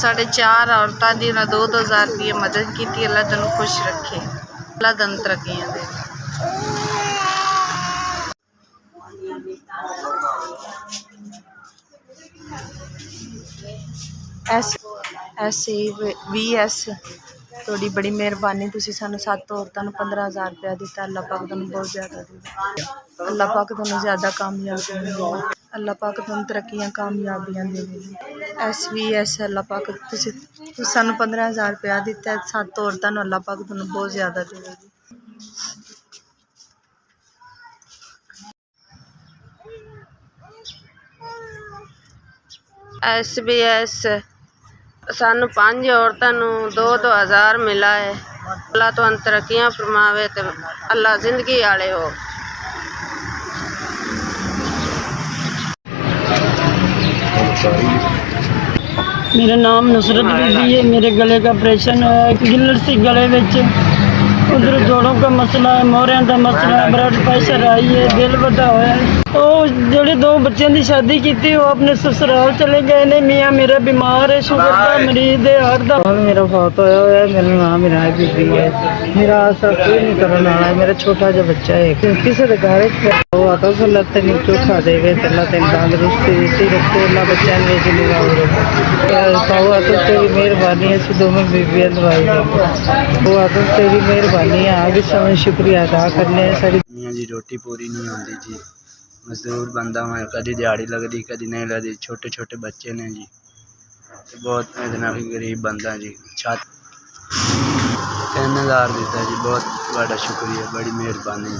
साढ़े 4 औरतों की उन्हें 2-2 रुपये मदद की। अल्लाह तेन खुश रखे, अल्लाह तेन तरक्कियां दे। SAVS थोड़ी बड़ी मेहरबानी, तुसी सानू 7 औरतों 15,000 रुपया दिता। अल्लाह पाक तुहानू बहुत ज़्यादा दे, अल्लाह पाक तुहानू ज़्यादा कामयाबियां दे, अल्लाह पाक तुहानू तरक्कियां कामयाबियां दे। SVS अल्लाह पाक तुसी सानू 15,000 रुपया दिता। 7 औरतों अल्लाह पाक तुहानू बहुत ज़्यादा देवेगी। SBS सानू 5 औरतों 2-2 हज़ार मिला है। अल्लाह तुहानू तरक्कियां फरमावे ते अल्लाह जिंदगी आले हो। मेरा नाम नुसरत बीबी है। मेरे गले का ऑपरेशन है, गिल्लर सी गले में, उधर जोड़ों का मसला है, मोहरिया का मसला है, ब्लड प्रेशर आई है, दिल बड़ा हुआ है। जोड़े 2 बच्चों की शादी की थी, वो अपने ससुराल चले गए ने। मियाँ मेरा बीमार है, शुगर का मरीज है, हार्ट का। मेरा फौत होया हुआ है। मेरा नाम इनाय बीबी है। मेरा आसरा कोई नहीं करने वाला है। मेरा छोटा जो बच्चा है, किसी के घर आता तो अल्लाह तेन चोखा देवे, अल्लाह तेन तंदुरुस्ती रखे, अल्लाह बच्चों ने तेरी मेहरबानी है। असं दोनों बीबियां दवाई वो आता तेरी मेहरबानी है। आगे समय शुक्रिया अदा करने सारी। मियाँ जी रोटी पूरी नहीं होती जी, मजदूर बंदा मैं, कभी दिहाड़ी लगती कभी नहीं लगती। छोटे छोटे बच्चे ने जी, तो बहुत इतना गरीब बंदा जी। छत 3,000 दिता जी, बहुत बड़ा शुक्रिया, बड़ी मेहरबानी।